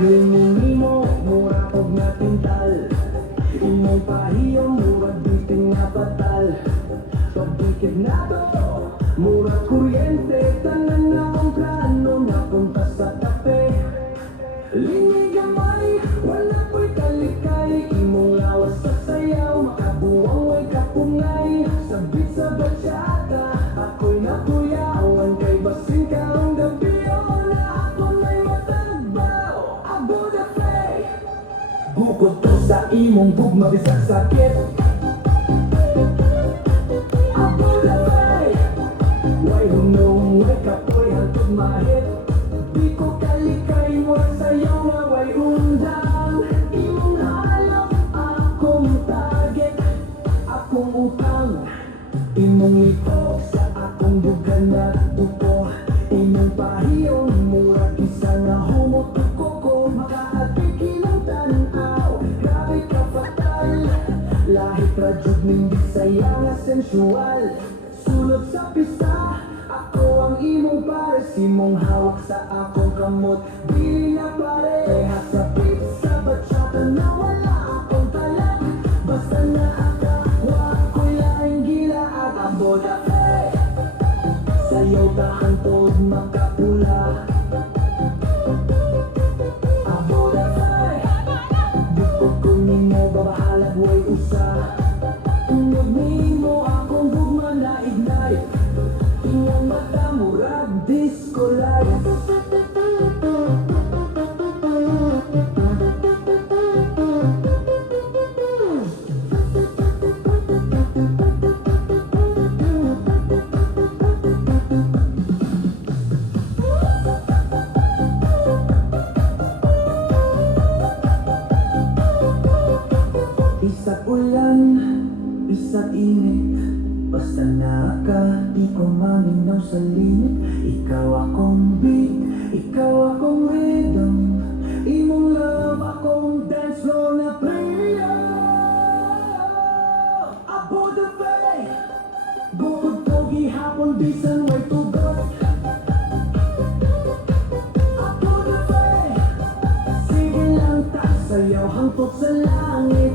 Rimong-rimo, mura kog natintal. Imong pahiyong, mura bitin nga batal. Pagdikit na to, mura kuryente. Tanan na ang plano, napunta sa kape. Linig gamay, wala ko'y kalikay. Imong lawas sa sayaw, makabuwang way kapungay. Sabit sa bachata, ako'y nakuyawan. Kay basin ka ang gabi, na ako na'y matagbaw. Abo the play, bukod to sa imong gugma, bisag sakit. Abo the play, way hunong, way kapoy, hantod mahit. Di ko kalikay mo sa'yo nga way undang. Imong halap, akong target, akong utang. Imong liko sa akong dugan na tuko. Imong pahiyong mura kisa nga humutuko ko. Makaatiki ng tanaw, grabe ka fatal. Lahit radyod ning Bisaya nga sensual. Sulod sa pista, ako ang imong pares. Imong hawak sa akong kamot, dili na pareha sa pizza. Bachata na wala akong talag, basta na akawa ko'y laing gila at abo the play. Sayaw ta hantod makapula. Abo the play, bukod ko nimo babahalag way usa. Tungod nimo akong gugma na ignite. Tingnan mata murag disco light. Isa't ulan, isa't init, basta naka, di ko maminaw sa limit. Ikaw akong beat, ikaw akong rhythm. Imong love, akong dance floor na player. Abo the play, bukod ko gihapon, bisan way tugot. Abo the play, sige lang ta, sayaw hangtod sa langit.